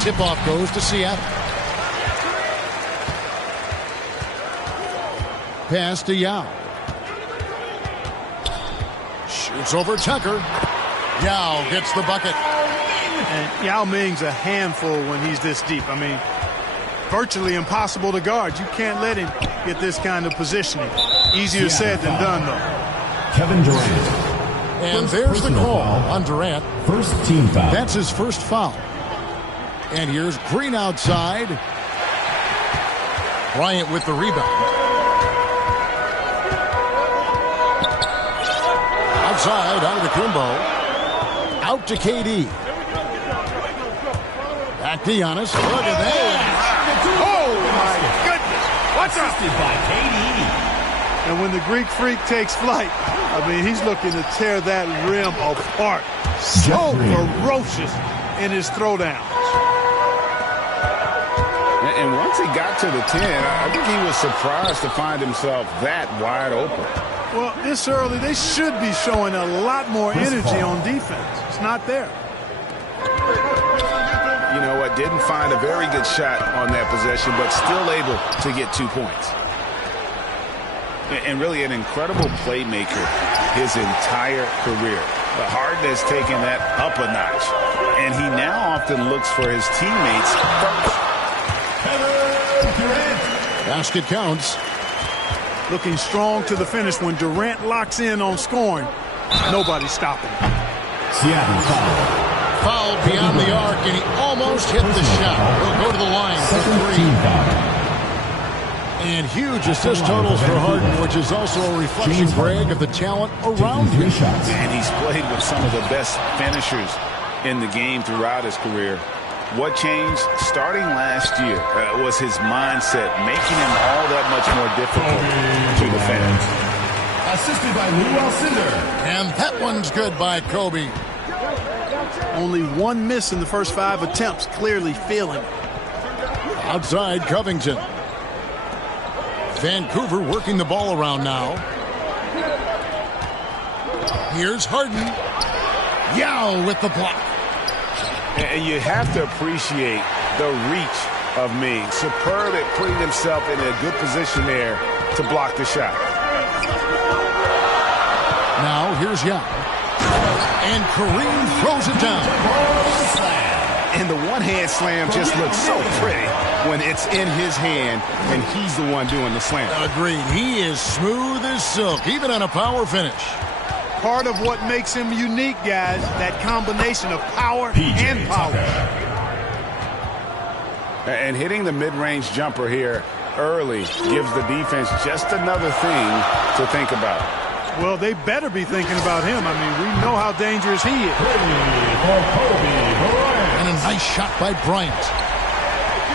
Tip-off goes to Seattle. Pass to Yao. Shoots over Tucker. Yao gets the bucket. And Yao Ming's a handful when he's this deep. I mean, virtually impossible to guard. You can't let him get this kind of positioning. Easier said than done, though. Kevin Durant. And there's the call on Durant. First team foul. That's his first foul. And here's Green outside. Bryant with the rebound. Outside, Antetokounmpo. Out to KD. Back to Giannis. Look at that. Oh, my goodness. What's Assisted by KD. And when the Greek freak takes flight, I mean, he's looking to tear that rim apart. So ferocious in his throwdowns. And once he got to the 10, I think he was surprised to find himself that wide open. Well, this early, they should be showing a lot more energy on defense. It's not there. You know what? Didn't find a very good shot on that possession, but still able to get 2 points. And really an incredible playmaker his entire career. But Harden has taken that up a notch. And he now often looks for his teammates first. Basket counts. Looking strong to the finish when Durant locks in on scoring. Nobody's stopping him. Seattle foul. Fouled beyond the arc, and he almost hit the shot. He'll go to the line for three. And huge assist totals for Harden, which is also a reflection, Greg, of the talent around him. And he's played with some of the best finishers in the game throughout his career. What changed starting last year was his mindset, making him all that much more difficult to defend. Assisted by Lou Alcindor. And that one's good by Kobe. Only one miss in the first 5 attempts, clearly feeling it. Outside Covington. Vancouver working the ball around now. Here's Harden. Yao with the block. And you have to appreciate the reach of Ming. Superb at putting himself in a good position there to block the shot. Now here's Yao. And Kareem throws it down. And the one-hand slam just looks so pretty when it's in his hand and he's the one doing the slam. Agreed. He is smooth as silk, even on a power finish. Part of what makes him unique, guys, that combination of power and power. And hitting the mid-range jumper here early gives the defense just another thing to think about. Well, they better be thinking about him. I mean, we know how dangerous he is. And a nice shot by Bryant.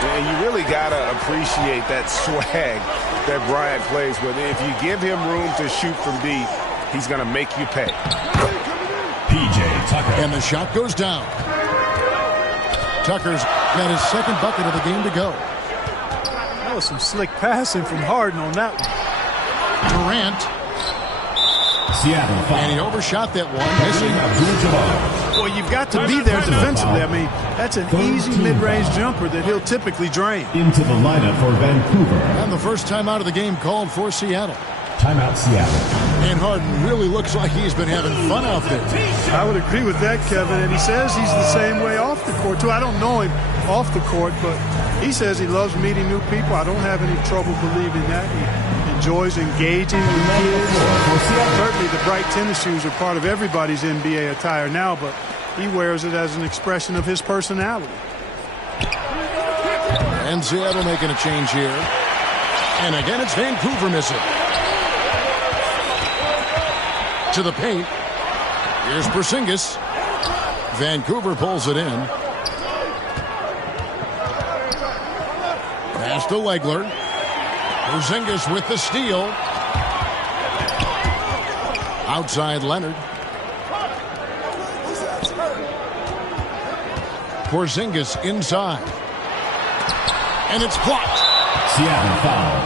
And you really got to appreciate that swag that Bryant plays with. If you give him room to shoot from deep, he's going to make you pay. PJ Tucker. And the shot goes down. Tucker's got his second bucket of the game to go. That was some slick passing from Harden on that one. Durant. Seattle foul. And he overshot that one, missing. Well, you've got to be there defensively. I mean, that's an easy mid-range jumper that he'll typically drain. Into the lineup for Vancouver. And the first time out of the game called for Seattle. Timeout Seattle. And Harden really looks like he's been having fun out there. I would agree with that, Kevin. And he says he's the same way off the court, too. I don't know him off the court, but he says he loves meeting new people. I don't have any trouble believing that. He enjoys engaging with kids. Certainly the bright tennis shoes are part of everybody's NBA attire now, but he wears it as an expression of his personality. And Seattle making a change here. And again, it's Vancouver missing. To the paint. Here's Porzingis. Vancouver pulls it in. Pass to Legler. Porzingis with the steal. Outside Leonard. Porzingis inside. And it's blocked. Seattle foul.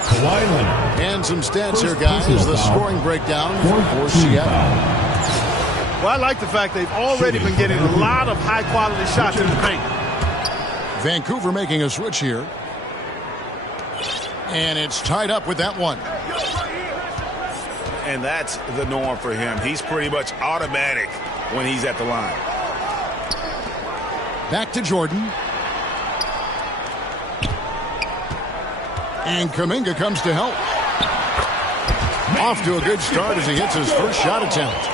Kawhi Leonard. And some stats here, guys. The scoring breakdown for Seattle. Well, I like the fact they've already been getting a lot of high-quality shots in the paint. Vancouver making a switch here. And it's tied up with that one. And that's the norm for him. He's pretty much automatic when he's at the line. Back to Jordan. And Kuminga comes to help. Off to a good start as he hits his first shot attempt.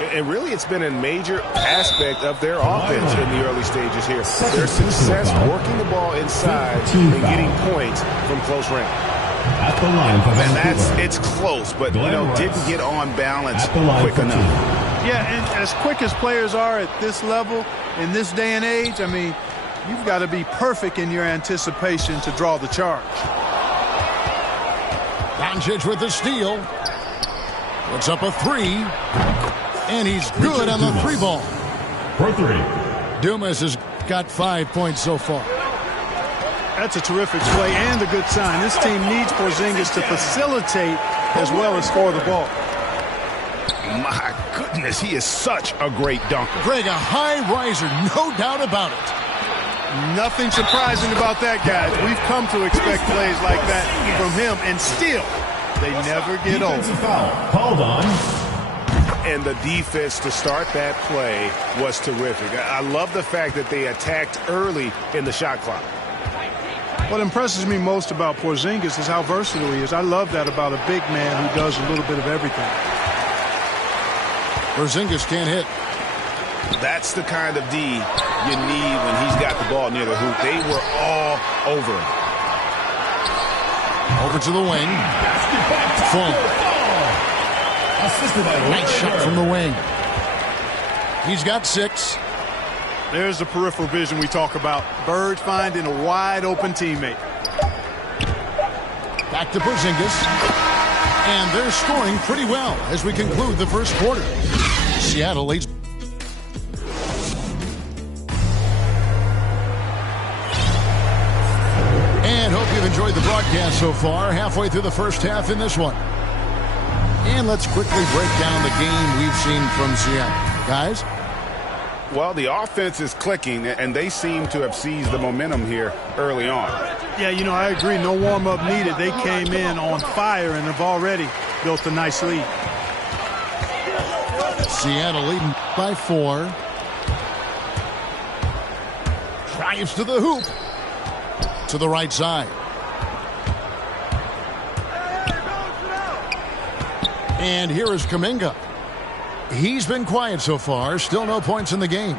And really, it's been a major aspect of their offense in the early stages here. Their success working the ball inside and getting points from close range. At the line for Vancouver. It's close, but didn't get on balance quick enough. Yeah, and as quick as players are at this level, in this day and age, I mean, you've got to be perfect in your anticipation to draw the charge. Doncic with the steal. Puts up a three. And he's good on the three ball. For three. Dumas has got 5 points so far. That's a terrific play and a good sign. This team needs Porzingis to facilitate as well as score the ball. My goodness, he is such a great dunker. Greg, a high riser, no doubt about it. Nothing surprising about that, guys. We've come to expect plays like that from him, and still, they never get old. Defensive foul called on. And the defense to start that play was terrific. I love the fact that they attacked early in the shot clock. What impresses me most about Porzingis is how versatile he is. I love that about a big man who does a little bit of everything. Porzingis can't hit. That's the kind of D you need when he's got the ball near the hoop. They were all over him. Over to the wing. Full. Nice shot from the wing. He's got 6. There's the peripheral vision we talk about. Bird finding a wide open teammate. Back to Porzingis. And they're scoring pretty well as we conclude the first quarter. Seattle leads. And hope you've enjoyed the broadcast so far. Halfway through the first half in this one. And let's quickly break down the game we've seen from Seattle. Guys? Well, the offense is clicking, and they seem to have seized the momentum here early on. Yeah, I agree. No warm-up needed. They came in on fire and have already built a nice lead. Seattle leading by 4. Drives to the hoop. To the right side. And here is Kuminga. He's been quiet so far. Still no points in the game.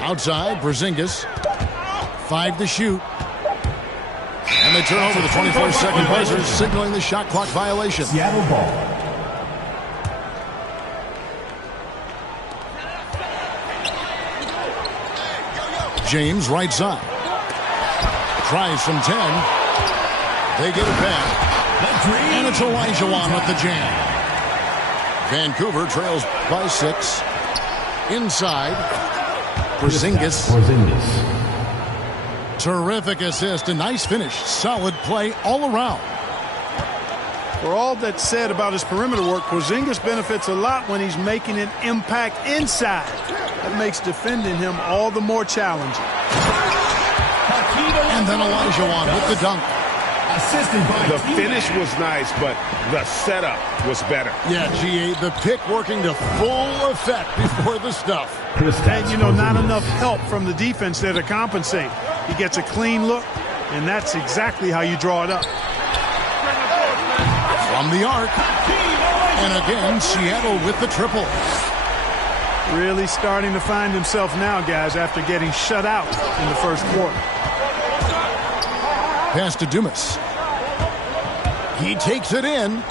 Outside, Porzingis. 5 to shoot. And they turn over the 24-second buzzer, signaling the shot clock violation. Seattle ball. James, right side. Tries from 10. They get it back. And it's Olajuwon with the jam. Vancouver trails by 6. Inside. Porzingis. Terrific assist. A nice finish. Solid play all around. For all that's said about his perimeter work, Porzingis benefits a lot when he's making an impact inside. That makes defending him all the more challenging. And then Olajuwon with the dunk. The finish was nice, but the setup was better. Yeah, G.A., the pick working to full effect before the stuff. And, not enough help from the defense there to compensate. He gets a clean look, and that's exactly how you draw it up. From the arc. And again, Seattle with the triple. Really starting to find himself now, guys, after getting shut out in the first quarter. Pass to Dumas. He takes it in.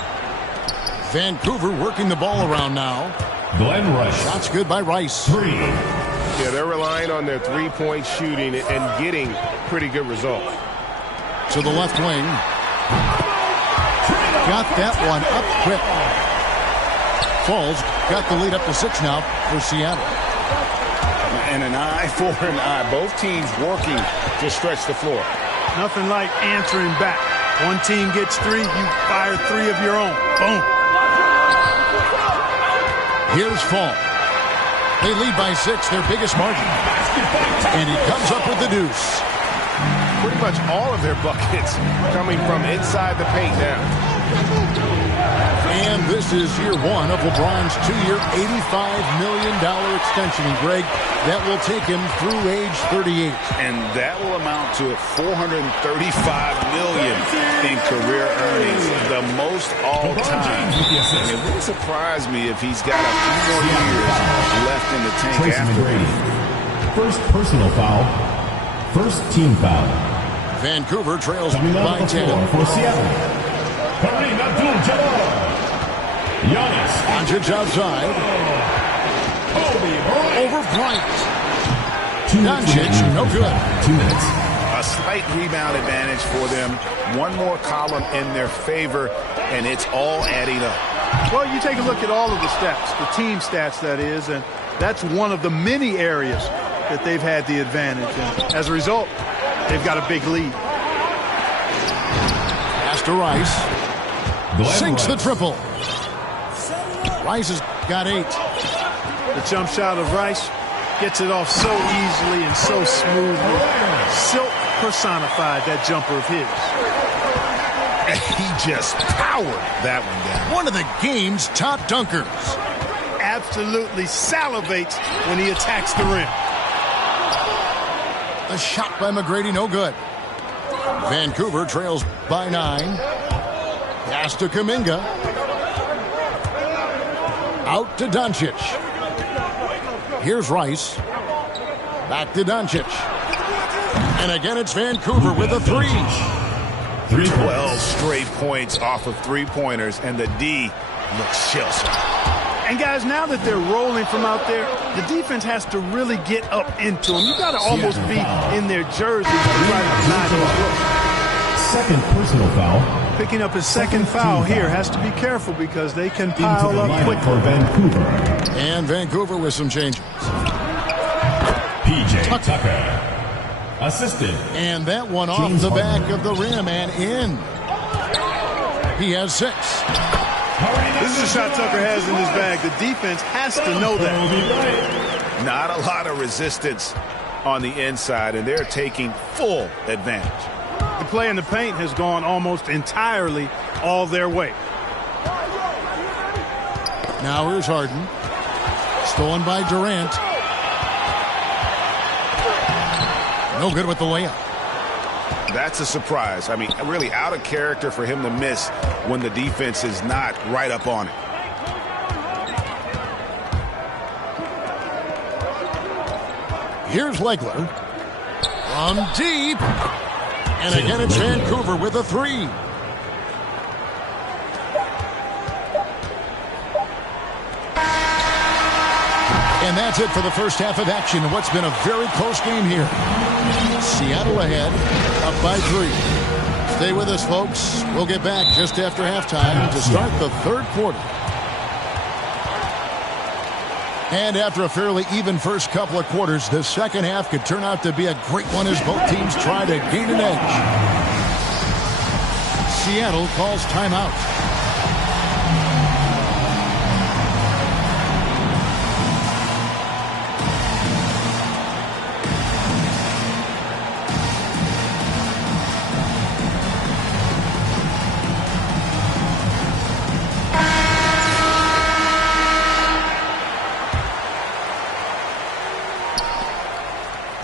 Vancouver working the ball around now. Glenn Rice. Shots good by Rice. 3. Yeah, they're relying on their three-point shooting and getting pretty good results. To the left wing. Got that one up quick. Falls got the lead up to 6 now for Seattle. And an eye for an eye. Both teams working to stretch the floor. Nothing like answering back. One team gets 3, you fire 3 of your own. Boom. Here's Fall. They lead by 6, their biggest margin. And he comes up with the deuce. Pretty much all of their buckets coming from inside the paint now. And this is year 1 of LeBron's 2-year, $85 million extension. And Greg, that will take him through age 38. And that will amount to $435 million in career earnings, the most all time. And it wouldn't surprise me if he's got a few more years left in the tank after that. First personal foul. First team foul. Vancouver trails Coming by up 10. for Seattle. Kareem Abdul-Jabbar. Giannis. Doncic outside. Over Bryant. Doncic, no good. 2 minutes. A slight rebound advantage for them. One more column in their favor, and it's all adding up. Well, you take a look at all of the stats, the team stats, that is, and that's one of the many areas that they've had the advantage. And as a result, they've got a big lead. Pass to Rice. Sinks the triple. Rice has got 8. The jump shot of Rice gets it off so easily and so smoothly. Silk personified that jumper of his. And he just powered that one down. One of the game's top dunkers. Absolutely salivates when he attacks the rim. The shot by McGrady, no good. Vancouver trails by 9. Pass to Kuminga. Out to Doncic. Here's Rice. Back to Doncic. And again, it's Vancouver with a 3. 12 straight points off of three-pointers, and the D looks shell-shocked. And guys, now that they're rolling from out there, the defense has to really get up into them. You've got to almost be in their jerseys to try to deny those looks. Second personal foul. Picking up his second foul here. Has to be careful because they can pile up quickly. For Vancouver. And Vancouver with some changes. P.J. Tucker. Assisted. And that one off the back of the rim and in. He has 6. This is a shot Tucker has in his bag. The defense has to know that. Not a lot of resistance on the inside, and they're taking full advantage. The play in the paint has gone almost entirely all their way. Now here's Harden. Stolen by Durant. No good with the layup. That's a surprise. I mean, really out of character for him to miss when the defense is not right up on it. Here's Legler. From deep. And again, it's Vancouver with a 3. And that's it for the first half of action in what's been a very close game here. Seattle ahead, up by 3. Stay with us, folks. We'll get back just after halftime to start the third quarter. And after a fairly even first couple of quarters, the second half could turn out to be a great one as both teams try to gain an edge. Seattle calls timeout.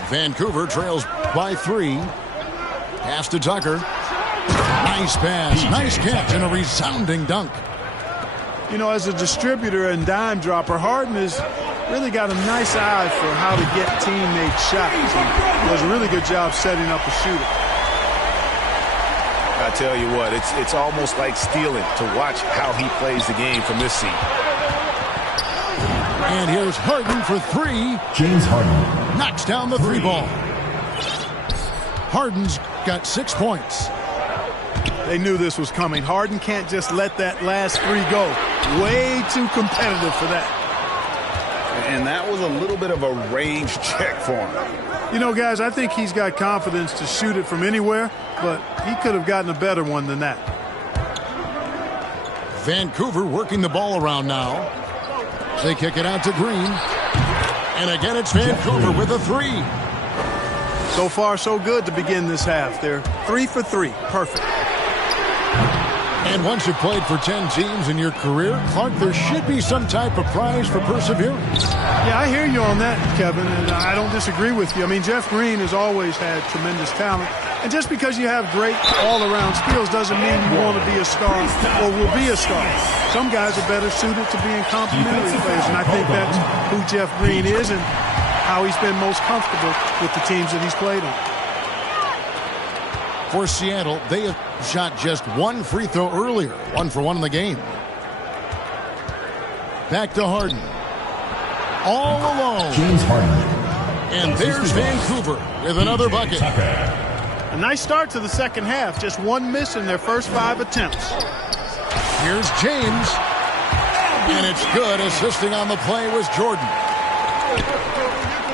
Vancouver trails by 3. Pass to Tucker. Nice pass, nice catch, and a resounding dunk. You know, as a distributor and dime dropper, Harden has really got a nice eye for how to get teammate shots. He does a really good job setting up a shooter. I tell you what, it's almost like stealing to watch how he plays the game from this seat. And here's Harden for three. James Harden. Knocks down the three ball. Harden's got 6 points. They knew this was coming. Harden can't just let that last three go. Way too competitive for that. And that was a little bit of a range check for him. You know, guys, I think he's got confidence to shoot it from anywhere, but he could have gotten a better one than that. Vancouver working the ball around now. They kick it out to Green. And again, it's Vancouver with a three. So far, so good to begin this half. They're 3 for 3. Perfect. And once you've played for 10 teams in your career, Clark, there should be some type of prize for perseverance. Yeah, I hear you on that, Kevin, and I don't disagree with you. I mean, Jeff Green has always had tremendous talent. And just because you have great all-around skills doesn't mean you want to be a star or will be a star. Some guys are better suited to being complementary players, and I think that's who Jeff Green is and how he's been most comfortable with the teams that he's played on. For Seattle, they have shot just one free throw earlier. 1 for 1 in the game. Back to Harden. All alone. James Harden. And there's Vancouver with another bucket. A nice start to the second half. Just one miss in their first 5 attempts. Here's James. And it's good. Assisting on the play was Jordan.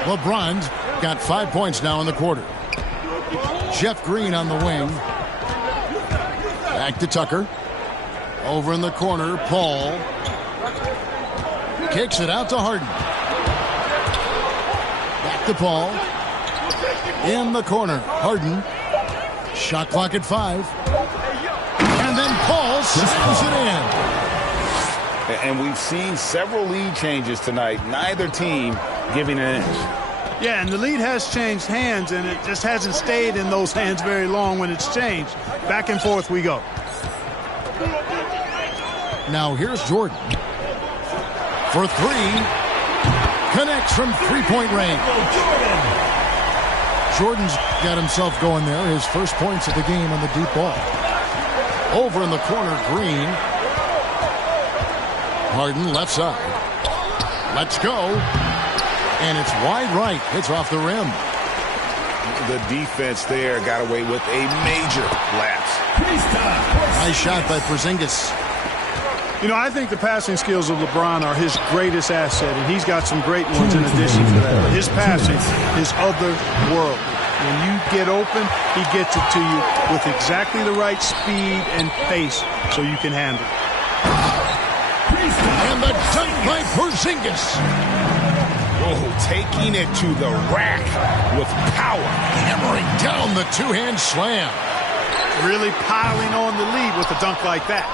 LeBron's got 5 points now in the quarter. Jeff Green on the wing. Back to Tucker. Over in the corner, Paul. Kicks it out to Harden. Back to Paul. In the corner, Harden. Shot clock at 5. And then Paul slams it in. And we've seen several lead changes tonight. Neither team giving an inch. Yeah, and the lead has changed hands, and it just hasn't stayed in those hands very long when it's changed. Back and forth we go. Now here's Jordan. For three. Connects from three-point range. Jordan's got himself going there. His first points of the game on the deep ball. Over in the corner, Green. Harden left side. Let's go. And it's wide right. It's off the rim. The defense there got away with a major lapse. Nice shot by Porzingis. You know, I think the passing skills of LeBron are his greatest asset, and he's got some great ones in addition to that. But his passing is otherworldly. When you get open, he gets it to you with exactly the right speed and pace so you can handle it. And the dunk by Porzingis. Oh, taking it to the rack with power. Hammering down the two-hand slam. Really piling on the lead with a dunk like that.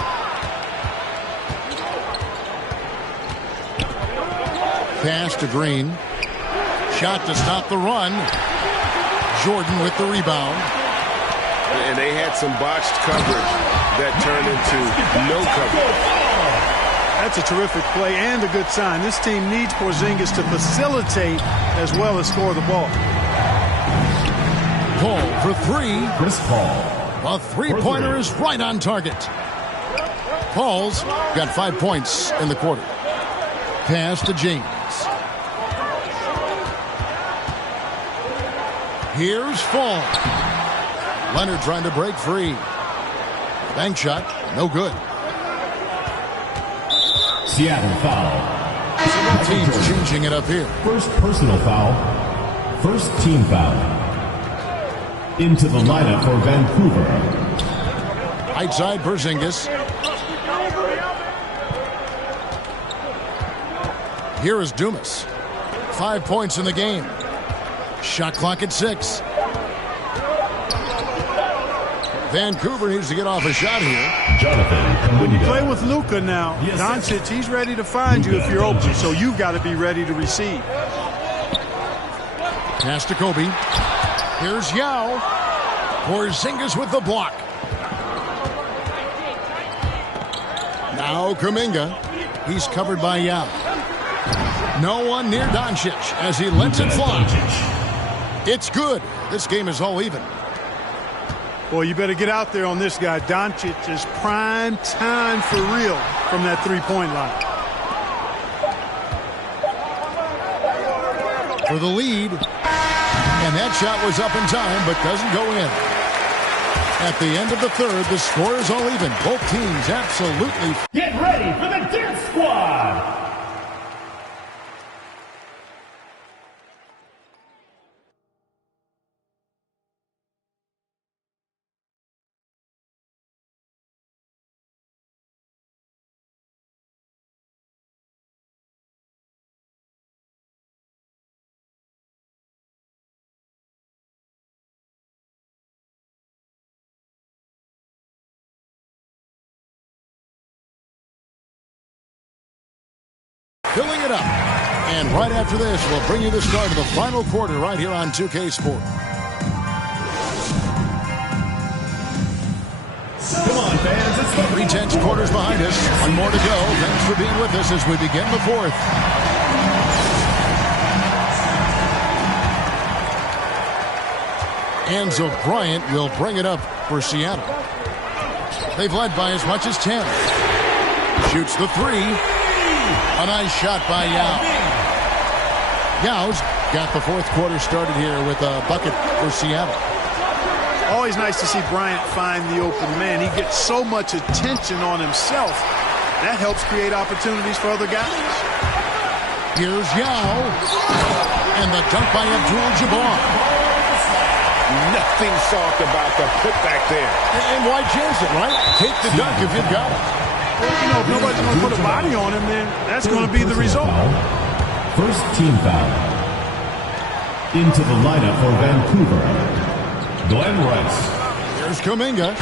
Pass to Green. Shot to stop the run. Jordan with the rebound. And they had some botched coverage that turned into no coverage. That's a terrific play and a good sign. This team needs Porzingis to facilitate as well as score the ball. Paul for three. Chris Paul. A three-pointer is right on target. Paul's got 5 points in the quarter. Pass to James. Here's Fall. Leonard trying to break free. Bank shot, no good. Seattle foul. Team's changing it up here. First personal foul. First team foul. Into the lineup for Vancouver. Right side, Porzingis. Here is Dumas. 5 points in the game. Shot clock at 6. Vancouver needs to get off a shot here. Jonathan. When you play with Luka now, Doncic, he's ready to find you if you're open, so you've got to be ready to receive. Pass to Kobe. Here's Yao. Porzingis with the block. Now Kuminga. He's covered by Yao. No one near Doncic as he lets it fly. It's good. This game is all even. Boy, you better get out there on this guy. Doncic is prime time for real from that three-point line. for the lead. And that shot was up in time, but doesn't go in. At the end of the third, the score is all even. Both teams absolutely. Get ready for the Dance Squad! Filling it up. And right after this, we'll bring you the start of the final quarter right here on 2K Sport. Come on, fans. It's the 3/10 quarters behind us. One more to go. Thanks for being with us as we begin the fourth. Enzo Bryant will bring it up for Seattle. They've led by as much as 10. Shoots the three. A nice shot by Yao. Yao's got the fourth quarter started here with a bucket for Seattle. Always nice to see Bryant find the open man. He gets so much attention on himself. That helps create opportunities for other guys. Here's Yao. And the dunk by Abdul-Jabbar. Nothing soft about the putback there. And why chance it, right? Take the dunk if you've got it. Well, you know, if nobody's going to put a body on him, then that's going to be the result. First team foul. Into the lineup for Vancouver, Glenn Rice. Here's Kuminga.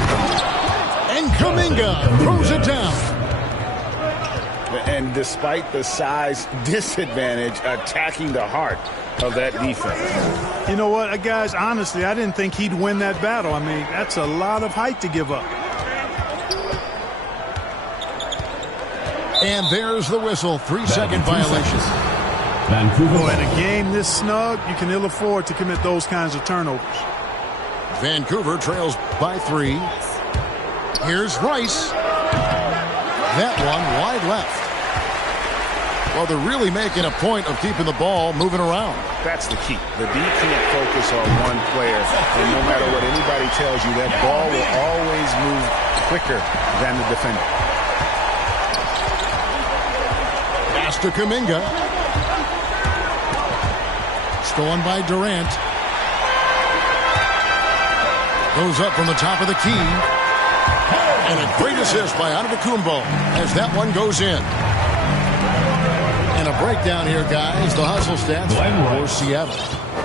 And Kuminga throws it down. And despite the size disadvantage, attacking the heart of that defense. You know what, guys, honestly, I didn't think he'd win that battle. I mean, that's a lot of height to give up. And there's the whistle. 3-second violation. Vancouver. Oh, in a game this snug, you can ill afford to commit those kinds of turnovers. Vancouver trails by 3. Here's Rice. That one wide left. Well, they're really making a point of keeping the ball moving around. That's the key. The D can't focus on one player, and no matter what anybody tells you, that ball will always move quicker than the defender. Pass to Kuminga. Stolen by Durant. Goes up from the top of the key. And a great assist by Antetokounmpo as that one goes in. And a breakdown here, guys. The hustle stats for Seattle.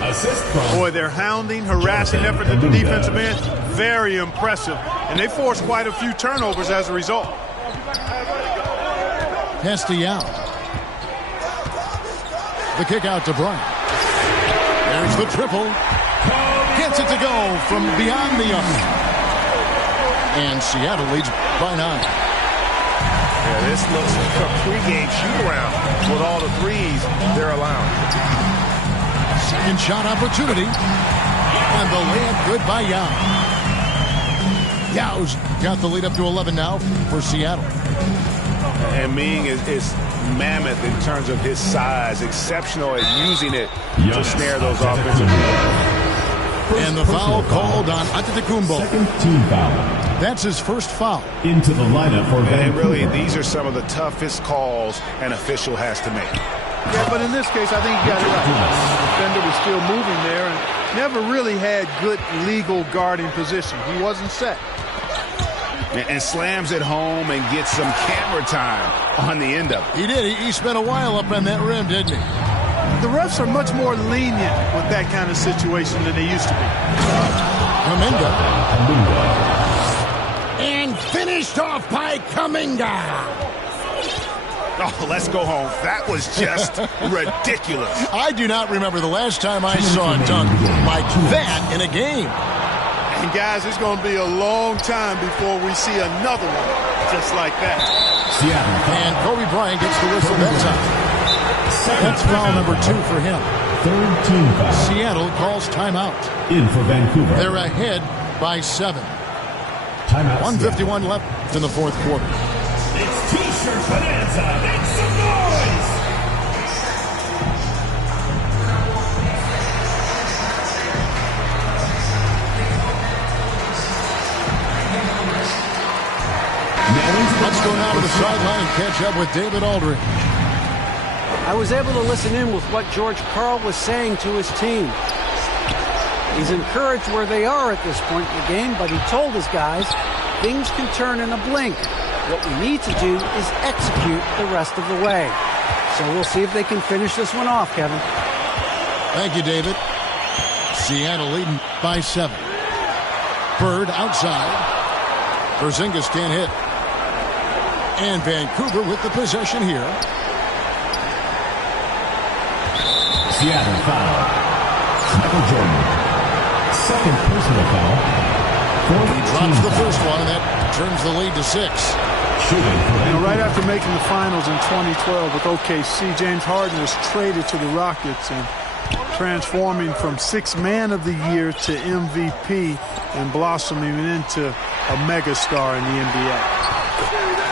Assist from. Boy, their hounding, harassing effort at the defensive end, very impressive. And they forced quite a few turnovers as a result. Pass to Yao. The kick out to Bryant. There's the triple. Gets it to go from beyond the arc. And Seattle leads by 9. Yeah, this looks like a pregame shoot-around with all the threes they're allowing. Second shot opportunity. And the layup good by Yao. Yao's got the lead up to 11 now for Seattle. And Ming is mammoth in terms of his size, exceptional at using it to snare those offensive players. And the foul called on Antetokounmpo. Second team foul. That's his first foul. Into the lineup for And Vancouver. really, these are some of the toughest calls an official has to make. Yeah, but in this case, I think he got it right. The defender was still moving there and never really had good legal guarding position. He wasn't set. And slams it home and gets some camera time on the end of it. He did. He spent a while up on that rim, didn't he? The refs are much more lenient with that kind of situation than they used to be. Kuminga. Kuminga. And finished off by Kuminga. Oh, let's go home. That was just ridiculous. I do not remember the last time I saw a dunk like that in a game. And guys, it's going to be a long time before we see another one just like that. Seattle. And Kobe Bryant gets the whistle that time. That's foul number 2 for him. Third team foul. Seattle calls timeout. In for Vancouver. They're ahead by 7. Timeout. 1:51 left in the fourth quarter. It's T-shirt bonanza. Make some noise. sideline and catch up with David Aldridge. I was able to listen in with what George Karl was saying to his team. He's encouraged where they are at this point in the game, but he told his guys things can turn in a blink. What we need to do is execute the rest of the way. So we'll see if they can finish this one off, Kevin. Thank you, David. Seattle leading by 7. Bird outside. Porzingis can't hit. And Vancouver with the possession here. Seattle foul. Michael Jordan. Second personal foul. He drops the first one, and that turns the lead to 6. Right after making the finals in 2012 with OKC, James Harden was traded to the Rockets and transforming from Sixth Man of the Year to MVP and blossoming into a megastar in the NBA.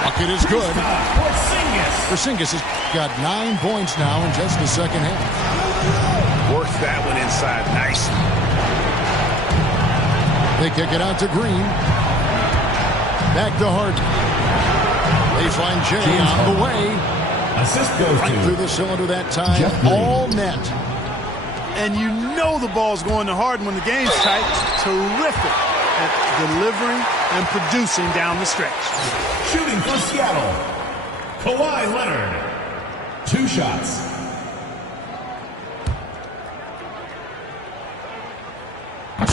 Bucket is good. Porzingis has got 9 points now in just the second half. Worked that one inside nicely. They kick it out to Green. Back to Harden. Baseline J on the way. Assist goes right through the cylinder that time. All net. And you know the ball's going to Harden when the game's tight. Terrific at delivering and producing down the stretch. Shooting for Seattle. Kawhi Leonard. 2 shots.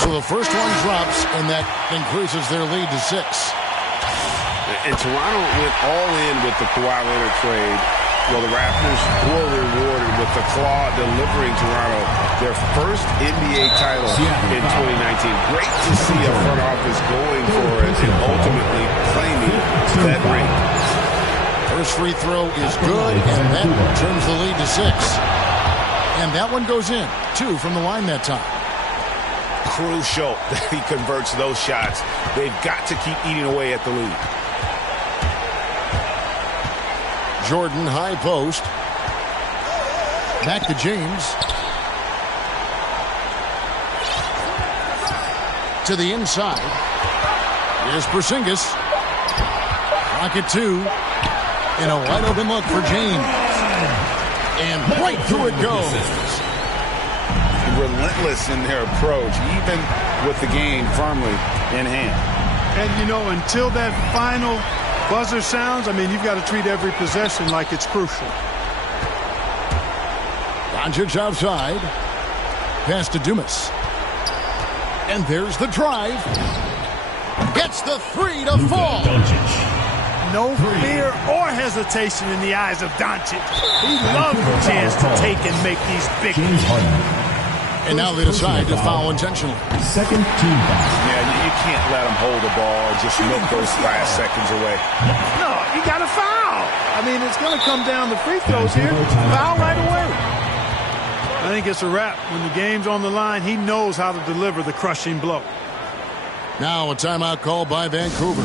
So the first one drops, and that increases their lead to 6. And Toronto went all in with the Kawhi Leonard trade. Well, the Raptors were rewarded with the Claw delivering Toronto their first NBA title in 2019. Great to see a front office going for it and ultimately claiming that ring. First free throw is good, and that turns the lead to 6. And that one goes in. 2 from the line that time. Crucial that he converts those shots. They've got to keep eating away at the lead. Jordan high post. Back to James. To the inside. Here's Porzingis. Rocket 2. And a wide open look for James. And right through it goes. Relentless in their approach, even with the game firmly in hand. And, until that final buzzer sounds, you've got to treat every possession like it's crucial. Doncic outside. Pass to Dumas. And there's the drive. Gets the 3 to fall. No fear or hesitation in the eyes of Doncic. He loves the chance to take and make these big ones. And now they decide to foul intentionally. Second team foul. Yeah, you can't let them hold the ball and just milk those last seconds away. No, you got to foul. It's going to come down to free throws here. Foul right away. I think it's a wrap. When the game's on the line, he knows how to deliver the crushing blow. Now a timeout called by Vancouver.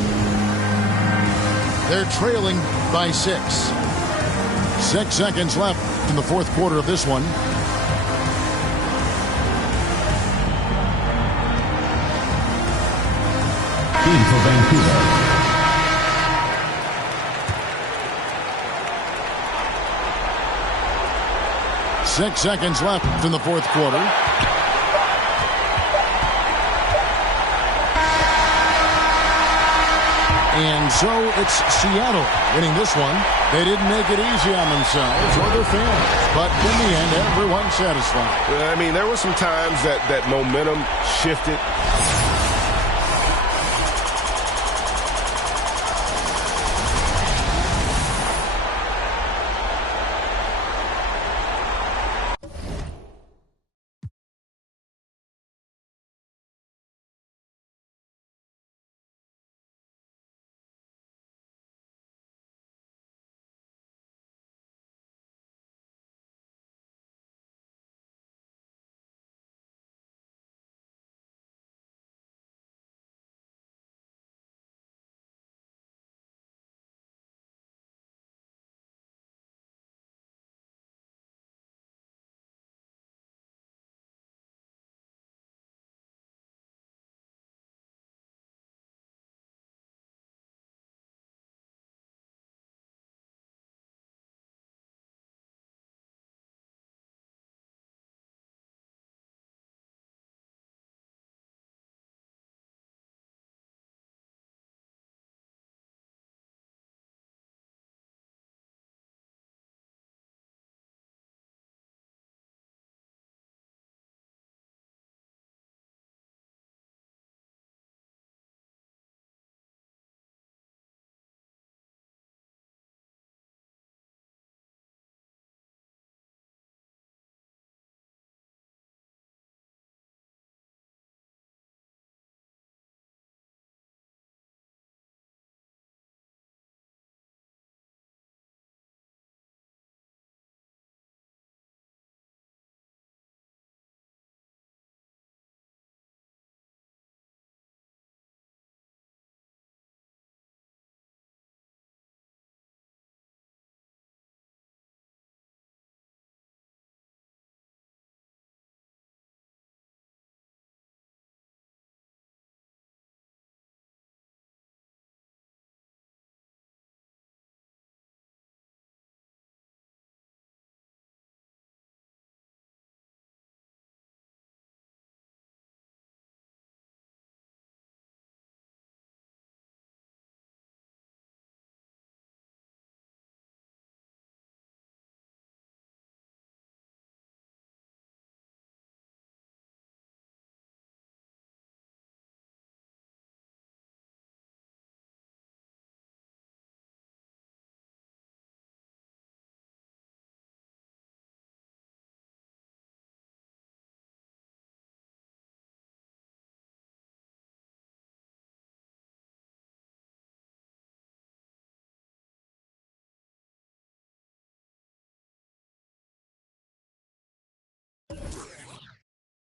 They're trailing by 6. 6 seconds left in the fourth quarter of this one. In for Vancouver. Six seconds left in the fourth quarter. And so it's Seattle winning this one. They didn't make it easy on themselves or their fans, but in the end, everyone's satisfied. There were some times that momentum shifted.